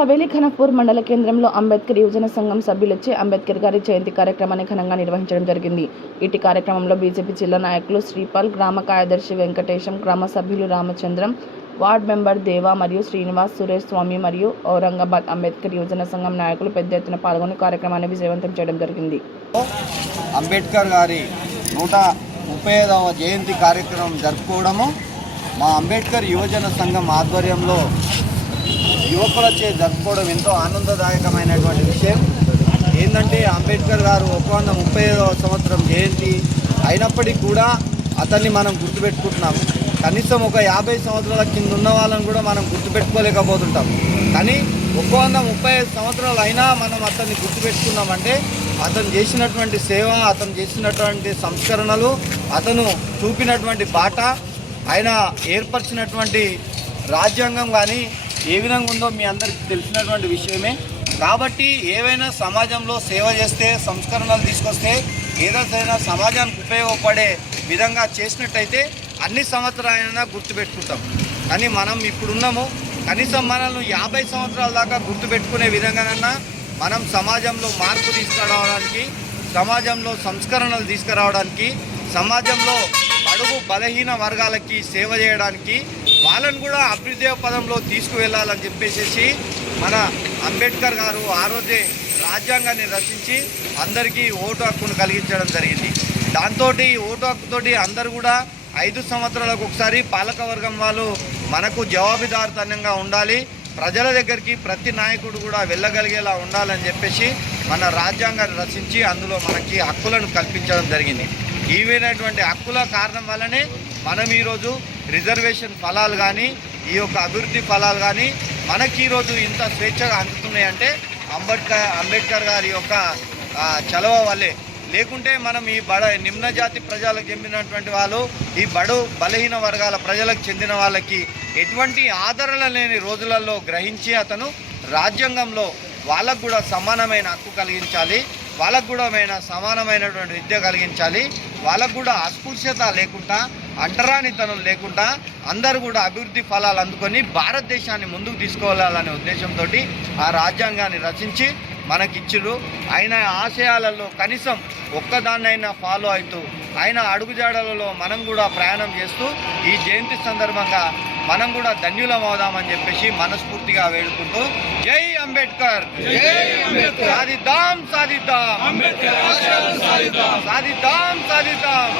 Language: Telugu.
హవేలీ ఖనపూర్ మండల కేంద్రంలో అంబేద్కర్ యువజన సంఘం సభ్యులచే అంబేద్కర్ గారి జయంతి కార్యక్రమాన్ని ఘనంగా నిర్వహించడం జరిగింది. ఇటు కార్యక్రమంలో బీజేపీ జిల్లా నాయకులు శ్రీపాల్, గ్రామ కార్యదర్శి వెంకటేశం, గ్రామ సభ్యులు రామచంద్రం, వార్డ్ మెంబర్ దేవా మరియు శ్రీనివాస్, సురేష్ స్వామి మరియు ఔరంగాబాద్ అంబేద్కర్ యువజన సంఘం నాయకులు పెద్ద ఎత్తున పాల్గొని కార్యక్రమాన్ని విజయవంతం చేయడం జరిగింది. అంబేద్కర్ గారి 135వ జయంతి కార్యక్రమం జరుపుకోవడము మా అంబేద్కర్ యువజన సంఘం ఆధ్వర్యంలో యువకులచే జరుపుకోవడం ఎంతో ఆనందదాయకమైనటువంటి విషయం. ఏంటంటే అంబేద్కర్ గారు 135వ సంవత్సరం జయంతి అయినప్పటికీ కూడా అతన్ని మనం గుర్తుపెట్టుకుంటున్నాం. కనీసం ఒక 50 సంవత్సరాల కింద ఉన్న వాళ్ళని కూడా మనం గుర్తుపెట్టుకోలేకపోతుంటాం. కానీ 135 సంవత్సరాలు అయినా మనం అతన్ని గుర్తుపెట్టుకున్నామంటే అతను చేసినటువంటి సేవ, అతను చేసినటువంటి సంస్కరణలు, అతను చూపినటువంటి బాట, ఆయన ఏర్పరిచినటువంటి రాజ్యాంగం కానీ ఏ విధంగా ఉందో మీ అందరికీ తెలిసినటువంటి విషయమే. కాబట్టి ఏవైనా సమాజంలో సేవ చేస్తే, సంస్కరణలు తీసుకొస్తే, ఏదైనా సమాజానికి ఉపయోగపడే విధంగా చేసినట్టయితే అన్ని సంవత్సరాలైనా గుర్తుపెట్టుకుంటాం. కానీ మనం ఇప్పుడున్నాము, కనీసం మనల్ని 50 సంవత్సరాల దాకా గుర్తుపెట్టుకునే విధంగానన్నా మనం సమాజంలో మార్పు తీసుకురావడానికి, సమాజంలో సంస్కరణలు తీసుకురావడానికి, సమాజంలో బడుగు బలహీన వర్గాలకి సేవ చేయడానికి, వాళ్ళని కూడా అభ్యుదయ పదంలో తీసుకువెళ్ళాలని చెప్పేసి మన అంబేద్కర్ గారు ఆ రోజే రాజ్యాంగాన్ని రచించి అందరికీ ఓటు హక్కును కలిగించడం జరిగింది. దాంతో ఓటు హక్కుతోటి అందరూ కూడా 5 సంవత్సరాలకు ఒకసారి పాలకవర్గం వాళ్ళు మనకు జవాబుదారితనంగా ఉండాలి, ప్రజల దగ్గరికి ప్రతి నాయకుడు కూడా వెళ్ళగలిగేలా ఉండాలని చెప్పేసి మన రాజ్యాంగాన్ని రచించి అందులో మనకి హక్కులను కల్పించడం జరిగింది. ఈవైనటువంటి హక్కుల కారణం వల్లనే మనం ఈరోజు రిజర్వేషన్ ఫలాలు కానీ, ఈ యొక్క అభివృద్ధి ఫలాలు కానీ మనకి ఈరోజు ఇంత స్వేచ్ఛగా అందుతున్నాయంటే అంబేద్కర్ గారి యొక్క చలవ వల్లే. లేకుంటే మనం ఈ నిమ్న జాతి ప్రజలకు చెందినటువంటి వాళ్ళు, ఈ బలహీన వర్గాల ప్రజలకు చెందిన వాళ్ళకి ఎటువంటి ఆదరణ లేని రోజులలో గ్రహించి అతను రాజ్యాంగంలో వాళ్ళకు కూడా సమానమైన హక్కు కలిగించాలి, వాళ్ళకు కూడా సమానమైనటువంటి విద్య కలిగించాలి, వాళ్ళకు కూడా అస్పృశ్యత లేకుండా, అంటరానితనం లేకుండా అందరూ కూడా అభివృద్ధి ఫలాలు అందుకొని భారతదేశాన్ని ముందుకు తీసుకువెళ్ళాలనే ఉద్దేశంతో ఆ రాజ్యాంగాన్ని రచించి మనకిచ్చుడు. ఆయన ఆశయాలలో కనీసం ఒక్కదాన్నైనా ఫాలో అవుతూ ఆయన అడుగుజాడలలో మనం కూడా ప్రయాణం చేస్తూ ఈ జయంతి సందర్భంగా మనం కూడా ధన్యులం అవుదామని చెప్పేసి మనస్ఫూర్తిగా వేడుకుంటూ జై అంబేద్కర్, సాధిద్దాం సాధిద్దాం, సాధిద్దాం సాధిద్దాం.